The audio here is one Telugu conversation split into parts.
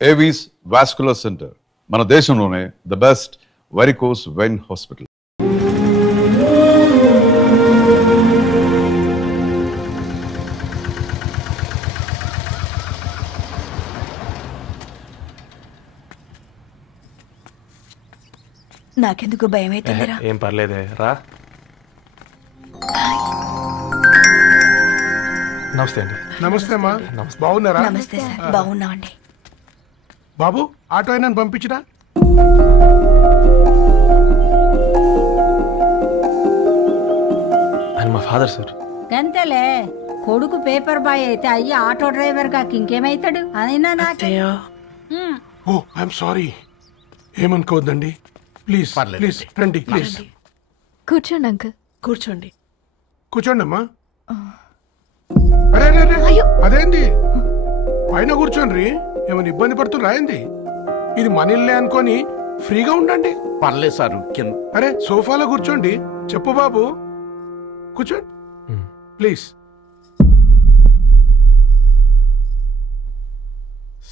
ఏవీస్ వాస్కులర్ సెంటర్ మన దేశంలోనే the best varicose vein hospital. నాకెందుకు భయం అవుతుందిరా. ఏం పర్లేదే రా. నమస్తే అండి. నమస్తే అమ్మా, బాగున్నారా? నమస్తే సార్, బాగున్నామండి. బాబు ఆటో అయినా పంపించినా? ఆయన మా ఫాదర్ సార్. గంతేలే, కొడుకు పేపర్ బాయ్ అయితే అయ్యి ఆటో డ్రైవర్ కాక ఇంకేమైతాడు? అయినా నాకే ఓ ఐఎమ్ సారీ, ఏమనుకోవద్దండి. ప్లీజ్ ప్లీజ్ రండి, ప్లీజ్ కూర్చోండి అంకుల్. కూర్చోండి. కూర్చోండి అమ్మా. అరే అరే అదేంది పైన కూర్చోండి, ఏమైనా ఇబ్బంది పడుతున్నా ఏంది? ఇది మన ఇల్లే అనుకొని ఫ్రీగా ఉండండి. పర్లేదు సారు. అరే సోఫాలో కూర్చోండి. చెప్పు బాబు, కూర్చోండి ప్లీజ్.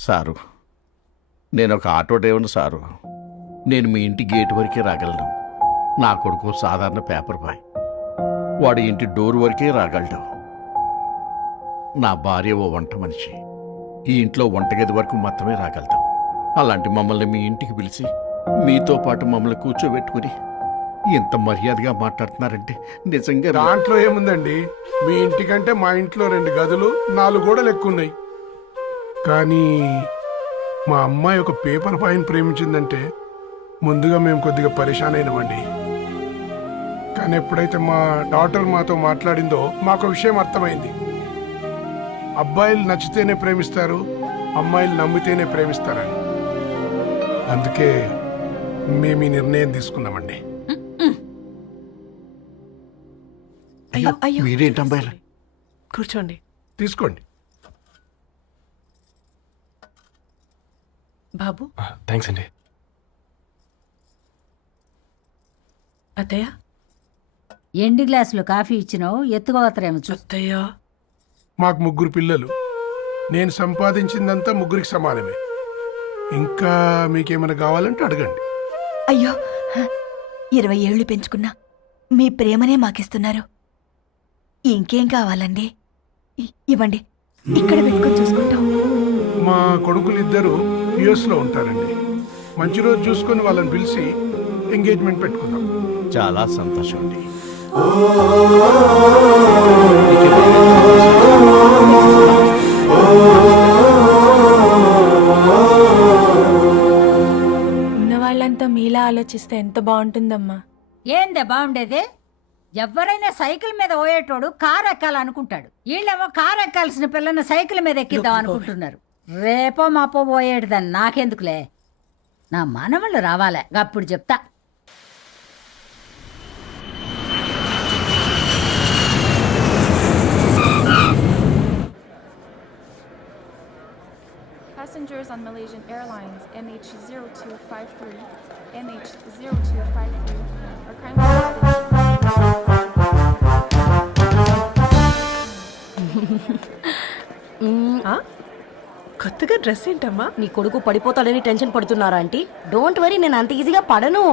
సారు, నేను ఒక ఆటో డ్రైవర్ని సారు. నేను మీ ఇంటి గేట్ వరకే రాగలను. నా కొడుకు సాధారణ పేపర్ బాయ్, వాడి ఇంటి డోర్ వరకే రాగలడు. నా భార్య ఓ వంట మనిషి, ఈ ఇంట్లో వంటగది వరకు మాత్రమే రాగలుగుతాం. అలాంటి మమ్మల్ని మీ ఇంటికి పిలిచి మీతో పాటు మమ్మల్ని కూర్చోబెట్టుకుని ఎంత మర్యాదగా మాట్లాడుతున్నారంటే నిజంగా. దాంట్లో ఏముందండి, మీ ఇంటికంటే మా ఇంట్లో 2 గదులు 4 గోడలు ఎక్కువ ఉన్నాయి. కానీ మా అమ్మాయి ఒక పేపర్ బాయ్ని ప్రేమించిందంటే ముందుగా మేము కొద్దిగా పరేషాన్ అయినామండి. కానీ ఎప్పుడైతే మా డాటర్ మాతో మాట్లాడిందో మాకు విషయం అర్థమైంది. అబ్బాయిలు నచ్చితేనే ప్రేమిస్తారు, అమ్మాయిలు నమ్మితేనే ప్రేమిస్తారని. అందుకే మేము ఈ నిర్ణయం తీసుకున్నామండి. మీరేంటి అమ్మాయిలు? కూర్చోండి. తీసుకోండి బాబు. థ్యాంక్స్ అండి. అత్తయ్య. ఎండి గ్లాసులో కాఫీ ఇచ్చినావు, ఎత్తుకోవతరేమో చూ. అత్తయ్య. మాకు 3 పిల్లలు. నేను సంపాదించిందంతా 3కి సమానమే. ఇంకా మీకేమైనా కావాలంటే అడగండి. అయ్యో, 20 ఏళ్లు పెంచుకున్నా మీ ప్రేమనే మాకిస్తున్నారు. ఇంకేం కావాలండి? ఇవ్వండి, ఇక్కడ పెట్టుకొని చూసుకుంటాం. మా కొడుకులు 2 యుఎస్ లో ఉంటారండి. మంచి రోజు చూసుకొని వాళ్ళని పిలిచి ఎంగేజ్మెంట్ పెట్టుకుందాం. చాలా సంతోషం అండి. ఉన్న వాళ్ళంతా మీలా ఆలోచిస్తే ఎంత బాగుంటుందమ్మా. ఏందే బాగుండేది? ఎవరైనా సైకిల్ మీద పోయేటోడు కారు ఎక్కాలనుకుంటాడు. వీళ్ళేమో కారు ఎక్కాల్సిన పిల్లని సైకిల్ మీద ఎక్కిద్దాం అనుకుంటున్నారు. రేపో మాపో పోయేటిదని నాకెందుకులే, నా మనవళ్ళు రావాలే, అప్పుడు చెప్తా. Passengers on Malaysian Airlines MH0253, MH0253 are kindly... కొత్తగా డ్రెస్ ఏంటమ్మా? నీ కొడుకు పడిపోతాడని టెన్షన్ పడుతున్నారా ఆంటీ? డోంట్ వరీ, నేను అంత ఈజీగా పడను.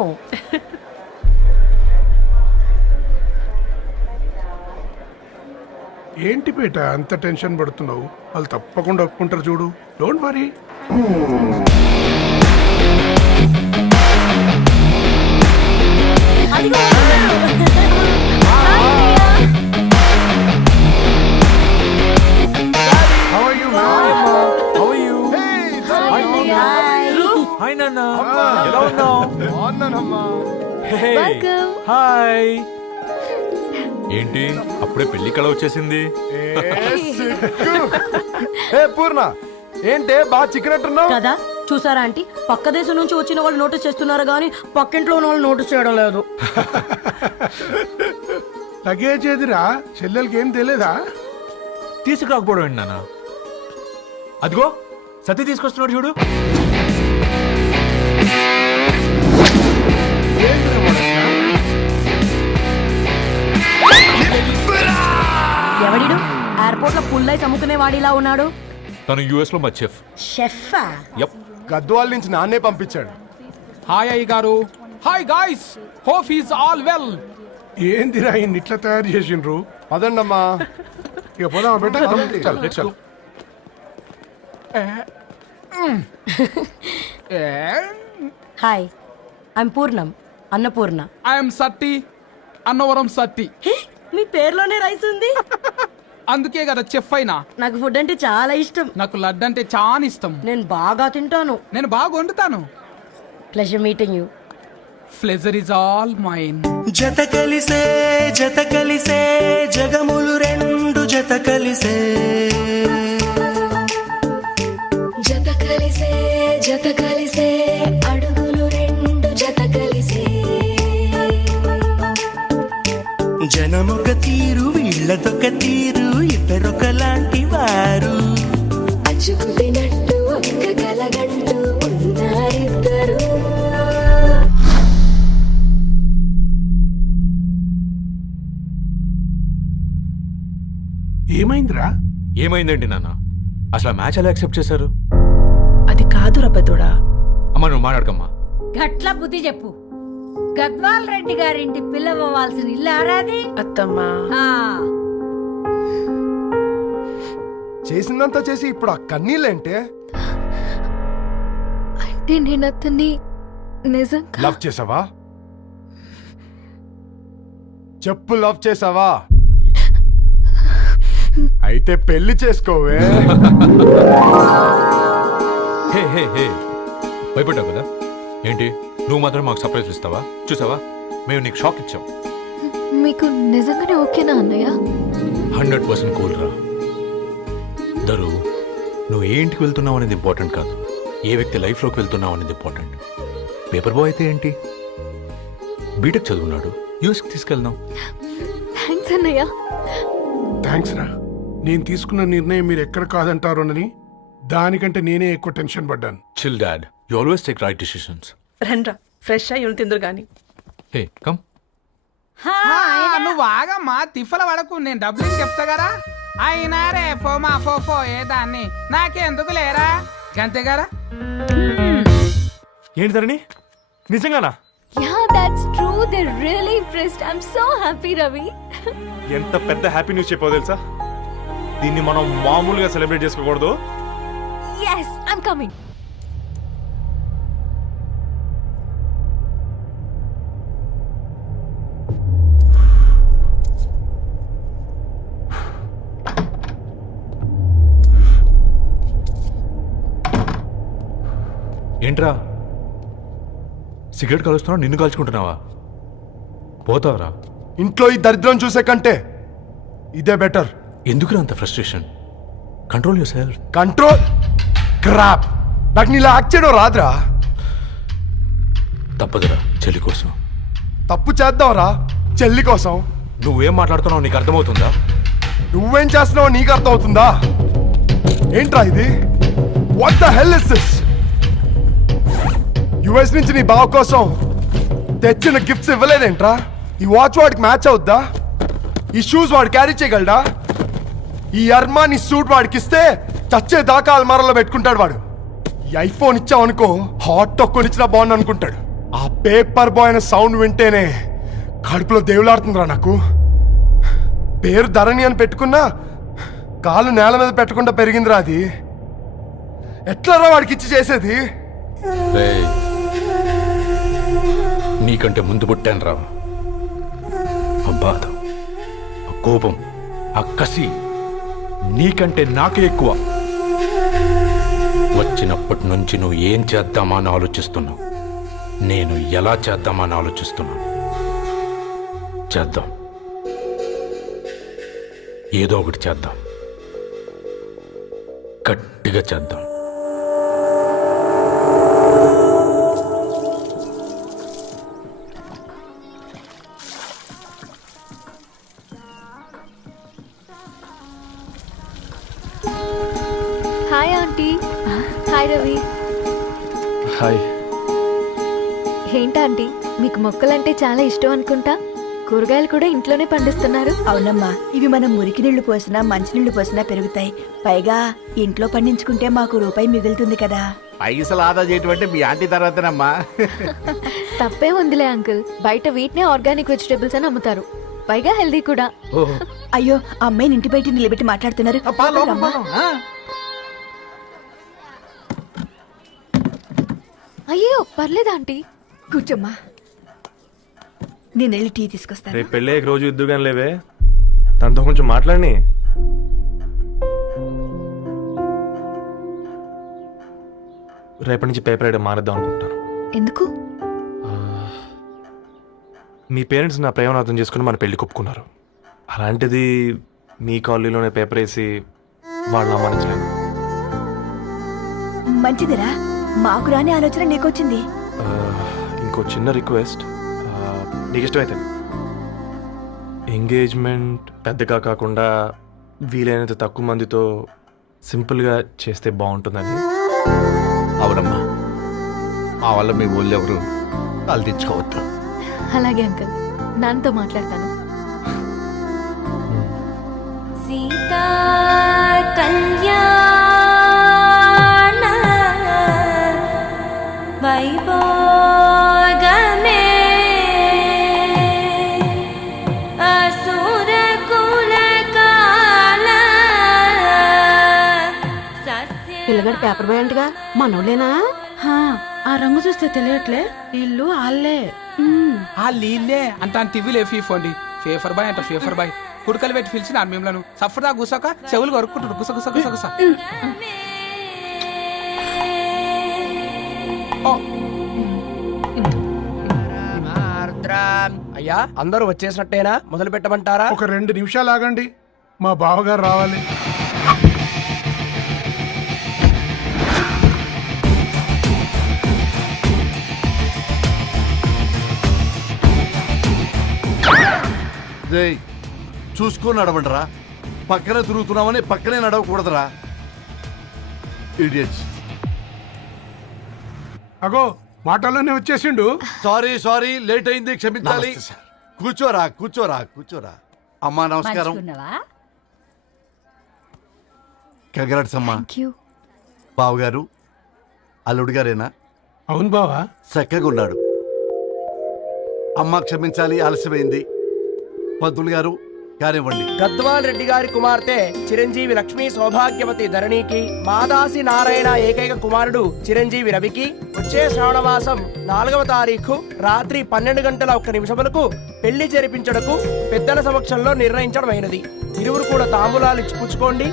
ఏంటి పేట అంత టెన్షన్ పడుతున్నావు? వాళ్ళు తప్పకుండా ఒప్పుకుంటారు చూడు. Don't worry. హాయ్ నాన్న, ఎలా ఉన్నావు? హాయ్. ఏంటి అప్పుడే పెళ్లి కళ వచ్చేసింది? పూర్ణ ఏంటే బాగా చిక్కినట్టున్నావు కదా. చూసారా ఆంటీ, పక్క దేశం నుంచి వచ్చిన వాళ్ళు నోటీస్ చేస్తున్నారు కానీ పక్కింట్లో ఉన్న వాళ్ళు నోటీస్ చేయడం లేదు. లగేజ్ ఏదిరా? చెల్లెలకి ఏం తెలియదా? తీసుకురాకపోవడం ఏంటి నాన్న? అదిగో సతీ తీసుకొస్తున్నాడు చూడు. ఎవడిడు? ఎయిర్పోర్ట్ లో పుల్లై అమ్ముకునే వాడిలా ఉన్నాడు. తను యుఎస్ లో మా చెఫ్. షెఫా? యప్. గద్వాల నుంచి నాన్నే పంపించాడు. హాయ్ అయ్య గారు. Hi guys, hope is all well. ఏందిరా ఇన్ని ఇట్లా తయారు చేసిండ్రు? పదండమ్మా. ఇక పోదామా బెట్ట? చల్. హాయ్ ఐమ్ పూర్ణం, అన్నపూర్ణ. ఐఎమ్ సట్టి, అన్నవరం సట్టి. మీ పేరులోనే రైస్ ఉంది. అందుకే కదా చెఫ్ అయినా. నాకు ఫుడ్ అంటే చాలా ఇష్టం. నాకు లడ్డు అంటే చాలా ఇష్టం. నేను బాగా తింటాను. నేను బాగా వండుతాను. Pleasure meeting you. Pleasure is all mine. జత కలిసే జగములు రెండు జత కలిసే అడుగులు రెండు జత కలిసే జనమొక తీరు వీళ్ళదొక తీరు ఇద్దరొకలాంటి వారు అచ్చుకుతినట్టు ఒక్క కలగంటూ ఉన్నారిద్దరు. ఏమైందిరా? ఏమైందండి నాన్న? అసలు మ్యాచ్ ఎలా యాక్సెప్ట్ చేశారు? అది కాదు రబ్బతోడా. అమ్మ నువ్వు మాట్లాడకమ్మా. గట్ల బుద్ధి చెప్పు. గద్వాల్ రెడ్డి గారింటి పిల్లవ్వాల్సిన ఇల్లు ఆరాది. అత్తమ్మా, ఆ, చేసిందంతా చేసి ఇప్పుడు ఆ కన్నీళ్ళేంటే? అంటే నేను అతన్ని నిజంగా లవ్ చేసావా? చెప్పు, లవ్ చేసావా? అయితే పెళ్లి చేసుకోవే. హే హే హే, భయపడ్డావు కదా? ఏంటి నువ్వు మాత్రం మాకు సర్ప్రైజ్ ఇస్తావా? చూసావా, మేము నీకు షాక్ ఇచ్చాం. మీకు నిజంగానే ఓకేనా అన్నయ్య? 100% కూల్ రా. దరు, నువ్వు ఏ ఇంటికి వెళ్తున్నావు అనేది ఇంపార్టెంట్ కాదు, ఏ వ్యక్తి లైఫ్లోకి వెళ్తున్నావు అనేది ఇంపార్టెంట్. పేపర్ బాయ్ అయితే ఏంటి, బీటెక్ చదువున్నాడు, యూఎస్కి తీసుకెళ్దాం. థ్యాంక్స్ అన్నయ్య. థ్యాంక్స్ రా. నేను తీసుకున్న నిర్ణయం మీరు ఎక్కడ కాదంటారోనని దానికంటే నేనే ఎక్కువ టెన్షన్ పడ్డాను. Chill dad, you always take right decisions. రండ్రా ఫ్రెష్ అయ్యి ఉండి తిందురు గాని. Hey come. హా, నువ్వు ఆగమ్మా, తిఫల పడకు, నేను డబ్బులు చెప్తా కదా. అయినా రే ఫో ఏ దాన్ని నాకెందుకు లేరా గంతే కదా. ఏంటి ధరణి, నిజంగానా? Yeah, that's true. They're really impressed. I'm so happy, Ravi. ఎంత పెద్ద హ్యాపీ న్యూస్ చెప్పావు తెలుసా? దీన్ని మనం మామూలుగా సెలబ్రేట్ చేసుకోకూడదు. Yes, I'm coming. ఏంట్రా సిగరెట్ కాలుస్తున్నావు, నిన్ను కాల్చుకుంటున్నావా? పోతావరా? ఇంట్లో ఈ దరిద్రం చూసే కంటే ఇదే బెటర్. ఎందుకు అంత frustration? Control your self. Control crap. నాకు నీలా యాక్ట్ చేయడం రాదురా. తప్పదురా, చెల్లి కోసం. తప్పు చేద్దాంరా చెల్లి కోసం. నువ్వేం మాట్లాడుతున్నావు నీకు అర్థమవుతుందా? నువ్వేం చేస్తున్నావో నీకు అర్థం అవుతుందా? ఏంట్రా ఇది? What the hell is this? US నుంచి నీ బావ కోసం తెచ్చిన గిఫ్ట్స్ ఇవ్వలేదేంట్రా? ఈ వాచ్ వాడికి మ్యాచ్ అవుద్దా? ఈ షూస్ వాడు క్యారీ చేయగలడా? ఈ అర్మాని సూట్ వాడికి ఇస్తే చచ్చే దాకా అల్మారాలో పెట్టుకుంటాడు వాడు. ఈ ఐఫోన్ ఇచ్చావనుకో హాట్ తొక్కుని ఇచ్చినా బాగుంది అనుకుంటాడు. ఆ పేపర్ బాయ్ అనే సౌండ్ వింటేనే కడుపులో దేవులాడుతుందిరా నాకు. పేరు ధరణి అని పెట్టుకున్నా కాలు నేల మీద పెట్టకుండా పెరిగిందిరా అది. ఎట్లారా వాడికి ఇచ్చి చేసేది? రేయ్, నీకంటే ముందు పుట్టాను రా. ఆ బాధ, ఆ కోపం, ఆ కసి నీకంటే నాకే ఎక్కువ. వచ్చినప్పటి నుంచి నువ్వు ఏం చేద్దామా అని ఆలోచిస్తున్నావు, నేను ఎలా చేద్దామా అని ఆలోచిస్తున్నాను. చేద్దాం, ఏదో ఒకటి చేద్దాం, గట్టిగా చేద్దాం. Hi aunty. Hi Ravi. Hi. ఏంటంటీ మీకు మొక్కలంటే చాలా ఇష్టం అనుకుంటా. కూరగాయలు కూడా ఇంట్లోనే పండిస్తున్నారు. అవునమ్మా, ఇవి మనం మురికి నీళ్లు పోసినా మంచినీళ్లు పోసినా పెరుగుతాయి. పైగా ఇంట్లో పండించుకుంటే మాకు రూపాయి మిగులుతుంది కదా. పైసలు ఆదా చేయటం అంటే మీ ఆంటీ తర్వాతనమ్మా. తప్పే ఉందిలే అంకుల్, బయట వీటినే ఆర్గానిక్ వెజిటేబుల్స్ అని అమ్ముతారు, పైగా హెల్దీ కూడా. అయ్యో, ఆ అమ్మాయిని ఇంటి బయట నిలబెట్టి మాట్లాడుతున్నారు. అమ్మా. అయ్యో పర్లేదు ఆంటీ. కూర్చోమ్మా, నేను వెళ్ళి టీ తీసుకొస్తాను. రేపు పెళ్ళి రోజు ఇద్దుగాని లేవే, తనతో కొంచెం మాట్లాడి. రేపటి నుంచి పేపర్ రైడ్ మారేద్దాం అనుకుంటాను. ఎందుకు? మీ పేరెంట్స్ నా ప్రేమను అర్థం చేసుకుని మన పెళ్లి ఒప్పుకున్నారు. అలాంటిది మీ కాలనీలోనే పేపర్ వేసి వాళ్ళు అమ్మానించలేను. మంచిదిరా, మాకు రాని ఆలోచన నీకొచ్చింది. ఇంకో చిన్న రిక్వెస్ట్, నీకు ఇష్టమైతే ఎంగేజ్మెంట్ పెద్దగా కాకుండా వీలైనంత తక్కువ మందితో సింపుల్గా చేస్తే బాగుంటుందని. అవునమ్మా, మా వల్ల మీ ఊళ్ళో ఎవరు కాలు తెచ్చుకోవద్దు. అలాగే అంకుల్, నాన్నతో మాట్లాడతాను. సీతా కళ్యాణ వైభోగమే అసుర కుల కాల పిల్లగాడు పేపర్ బాయ్ అంటగా మనోళ్ళేనా? ఆ రంగు చూస్తే తెలియట్లే, ఇల్లు ఆళ్ళే. ఆ లీల్లే అంత టీవీలో ఫీఫోండి. ఫేఫర్ బాయ్ అంట, ఫేఫర్ బాయ్. కుడుకలు పెట్టి పిలిచిన మిమ్మలను సఫర్దా గుసక చెవులు కొరుక్కుంటారు. గుస గుస గుస గుస. అయ్యా, అందరూ వచ్చేసినట్టేనా? మొదలు పెట్టమంటారా? ఒక 2 నిమిషాలు ఆగండి, మా బావగారు రావాలి. చూసుకొని నడవండిరా, పక్కన తిరుగుతున్నామని పక్కనే నడవకూడదురా. ఇడియట్స్. అగో, మాటల్లోనే వచ్చేసిండు. సారీ లేట్ అయింది, క్షమించాలి. కూర్చోరా కూర్చోరా కూర్చోరా. అమ్మా నమస్కారం. మంచుకున్నావా? కంగ్రాట్స్ అమ్మా. Thank you. బావగారు అల్లుడు గారేనా? అవును బావా. చక్కగా ఉన్నాడు. అమ్మ క్షమించాలి, ఆలస్యమైంది. పంతులు గారు కానివ్వండి. గద్వాల్ రెడ్డి గారి కుమార్తె చిరంజీవి లక్ష్మీ సౌభాగ్యవతి ధరణికి, మాదాసి నారాయణ ఏకైక కుమారుడు చిరంజీవి రవికి వచ్చే శ్రావణమాసం 4వ తారీఖు రాత్రి 12:01 పెళ్లి జరిపించడకు పెద్దల సమక్షంలో నిర్ణయించడమైనది. ఇరువురు కూడా తాంబూలాలు ఇచ్చి పుచ్చుకోండి.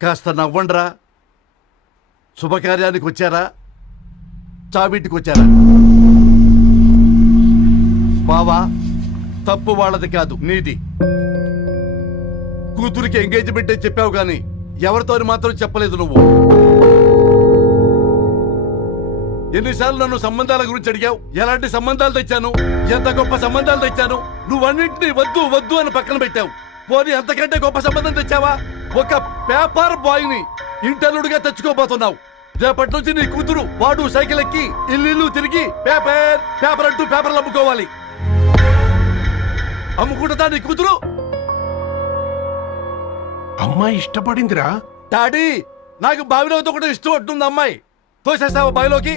కాస్త నవ్వండ్రా. శుభకార్యానికి వచ్చారా, చావింటికి వచ్చారా? బావా, తప్పు వాళ్ళది కాదు, నీది. కూతురికి ఎంగేజ్మెంట్ అని చెప్పావు గాని ఎవరితో మాత్రం చెప్పలేదు నువ్వు. ఎన్నిసార్లు నన్ను సంబంధాల గురించి అడిగావు? ఎలాంటి సంబంధాలు తెచ్చాను, ఎంత గొప్ప సంబంధాలు తెచ్చాను. నువ్వన్నింటినీ వద్దు వద్దు అని పక్కన పెట్టావు. పోనీ అంతకంటే గొప్ప సంబంధం తెచ్చావా? ఒక పేపర్ బాయ్ ని ఇంటర్లుడిగా తెచ్చుకోబోతున్నావు. రేపటి నుంచి నీ కూతురు వాడు సైకిల్ ఎక్కి ఇల్లు తిరిగి పేపర్ పేపర్ అంటూ పేపర్లు అమ్ముకోవాలి. అమ్ముకుంటుందా నీ కూతురు? అమ్మాయి ఇష్టపడిందిరా. డాడీ, నాకు బావిలోతో కూడా ఇష్టం అంటుంది అమ్మాయి. తోసేస్తావా బావిలోకి?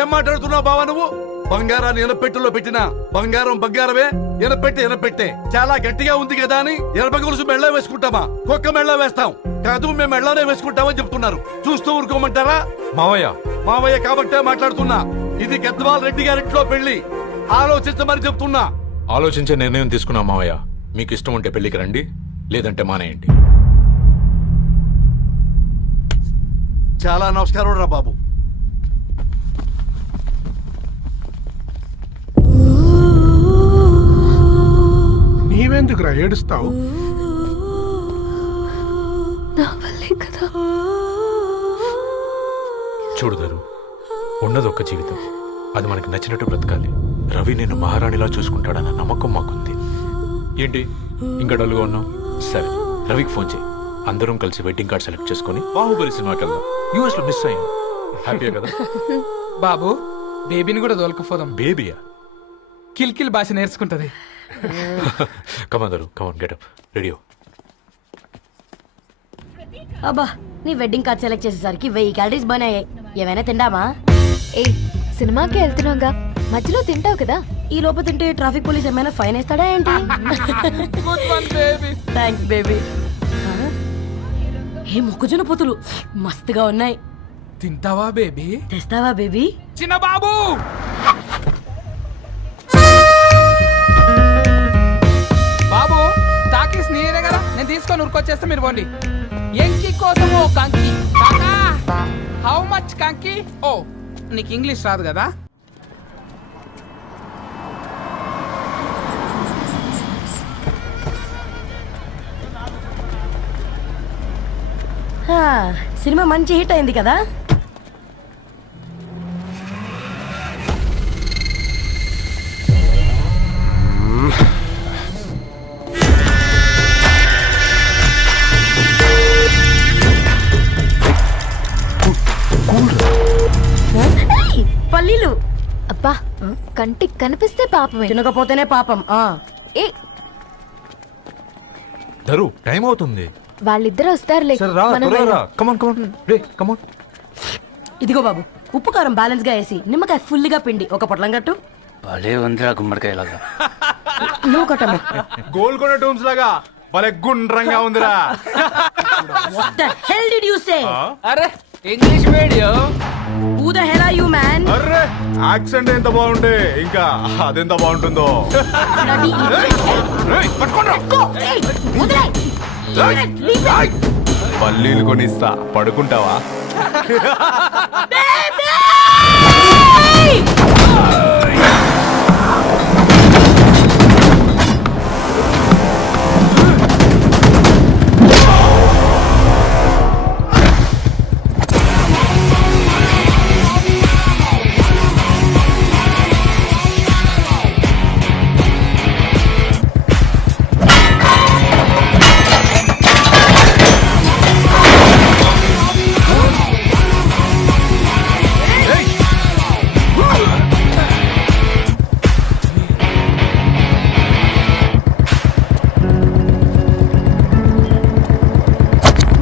ఏం మాట్లాడుతున్నావు బావా నువ్వు? బంగారాన్ని ఎనపెట్టులో పెట్టినా బంగారం బంగారమే, ఎనపెట్టే చాలా గట్టిగా ఉంది కదా అని ఎనప గొలుసు మెళ్ళ వేసుకుంటామా? కుక్క మెళ్ళ వేస్తాం కాదు, మేము మెళ్ళనే వేసుకుంటామని చెప్తున్నారు. చూస్తూ ఊరుకోమంటారా? మావయ్య కాబట్టే మాట్లాడుతున్నా. ఇది గద్వాల్ రెడ్డి గారింట్లో పెళ్లి, ఆలోచించమని చెప్తున్నా. ఆలోచించే నిర్ణయం తీసుకున్నా మావయ్య. మీకు ఇష్టం ఉంటే పెళ్లికి రండి, లేదంటే మానేయండి. చాలా నమస్కారం రా బాబు. నీవెందుకురా ఏడుస్తావు? నా వల్లే కదా. చూడుదారు, ఉన్నది ఒక్క జీవితం, అది మనకి నచ్చినట్టు బ్రతకాలి. రవి నేను మహారాణిలా చూసుకుంటాడన్న నమ్మకం మాకుంది. ఏంటి ఇంకా డల్గా ఉన్నావు? సరే, రవికి ఫోన్ చేయి. అందరం కలిసి వెడ్డింగ్ కార్డ్ సెలెక్ట్ చేసుకొని బాహుబలి సినిమాకి వెళ్దాం. యూఎస్ లో మిస్ అయ్యాం. హ్యాపీయా కదా? బాబు బేబీని కూడా దొలకపోదాం. బేబీయా? కిల్కిల్ భాష నేర్చుకుంటది. కమాందరు కమాన్ గెటప్ రెడీ. అబ్బా, నీ వెడ్డింగ్ కార్డ్ సెలెక్ట్ చేసేసరికి 1000 క్యాలరీస్ బర్న్ అయ్యాయి. ఏమైనా తిండామా? ఏ సినిమాకి వెళ్తున్నాగా, మధ్యలో తింటావు కదా. ఈ లోపు తింటే ట్రాఫిక్ పోలీస్ ఏమైనా ఫైన్ వేస్తాడా ఏంటి? Thanks baby. ఏ మొక్కజొన్న పొతులు మస్తుగా ఉన్నాయి. తింటావా బేబీ? తెస్తావా బేబీ? చిన్న బాబు బాబు టాకీస్ నీదే కదా, నేను తీసుకొని ఉరుకొచ్చేస్తే మీరు పోండి. ఎంకి కోసం ఓ కంకి. హౌ మచ్ కంకి? ఓ నీకు ఇంగ్లీష్ రాదు కదా. సినిమా మంచి హిట్ అయింది కదా. పల్లీలు అబ్బా, కంటికి కనిపిస్తే పాపమే, తినకపోతేనే పాపం. ఏ దరు టైం అవుతుంది. వాళ్ళిద్దరు వస్తారులే, మనం వెళ్దాం. కమాన్ కమాన్ రే కమాన్. ఇదిగో బాబు, ఉప్పు కారం బ్యాలెన్స్ గా వేసి నిమ్మకాయ ఫుల్ గా పిండి ఒక పొట్లం కట్టు. భలే ఉందిరా గుమ్మడికాయలాగా. నువ్వు కట్టమ్మా. గోల్కొండ టూమ్స్ లాగా భలే గుండ్రంగా ఉందిరా. What the hell did you say? అరే English medium. Who the hell are you, man? Array accent ఎంత బాగుంటే ఇంకా అదెంత బాగుంటుందో. Bloody idiot. Go, hey, వదిలేయ్. Leave it. పల్లీలు కొనిస్తా, పడుకుంటావా?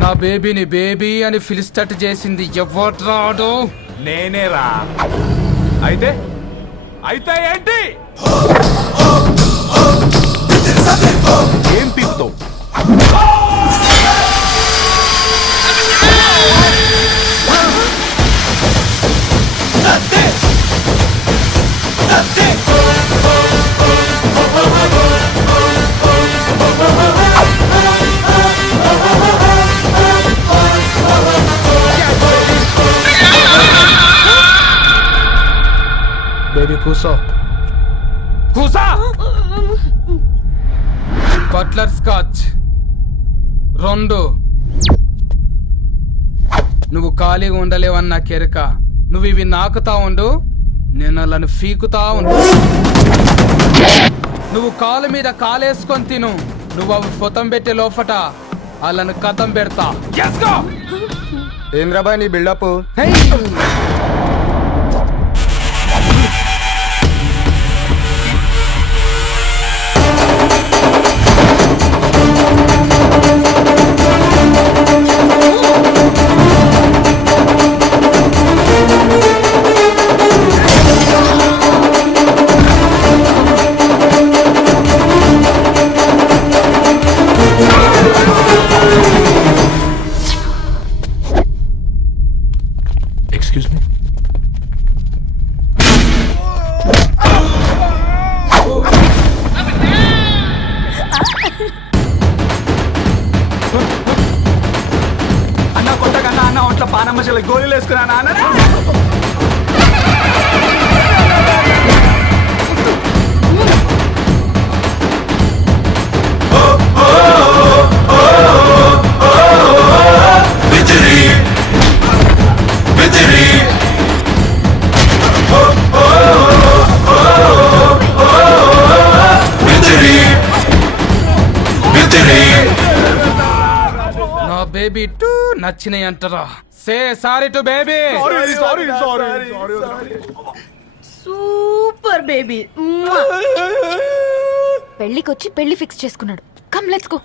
నా బేబీని బేబీ అని ఫిలిస్టట్ చేసింది ఎవడ్రాడు? నేనేరా. అయితే అయితే ఏంటి? ఏం పీకుతావు? బేబీ కూసో. కూసా. Butler Scotch 2. నువ్వు ఖాళీగా ఉండలేవన్న కెరక. నువ్వు ఇవి నాకుతా ఉండు, నేను అలాను ఫీకుతా ఉండు. నువ్వు కాలు మీద కాలేసుకొని తిను. నువ్వు అవి ఫొతం పెట్టే లోపట అలాను కథం పెడతా. ఏం రాబాయ్ నీ బిల్డప్? Excuse me. అన్న కొట్టకన్నా అన్న ఒంట్లో పానమ్మశల గోళీలు వేసుకున్నా అన్న. Oh నచ్చినాయి అంటారా say sorry to baby super baby పెళ్ళికొచ్చి పెళ్లి ఫిక్స్ చేసుకున్నాడు కమ్ లెట్స్ గో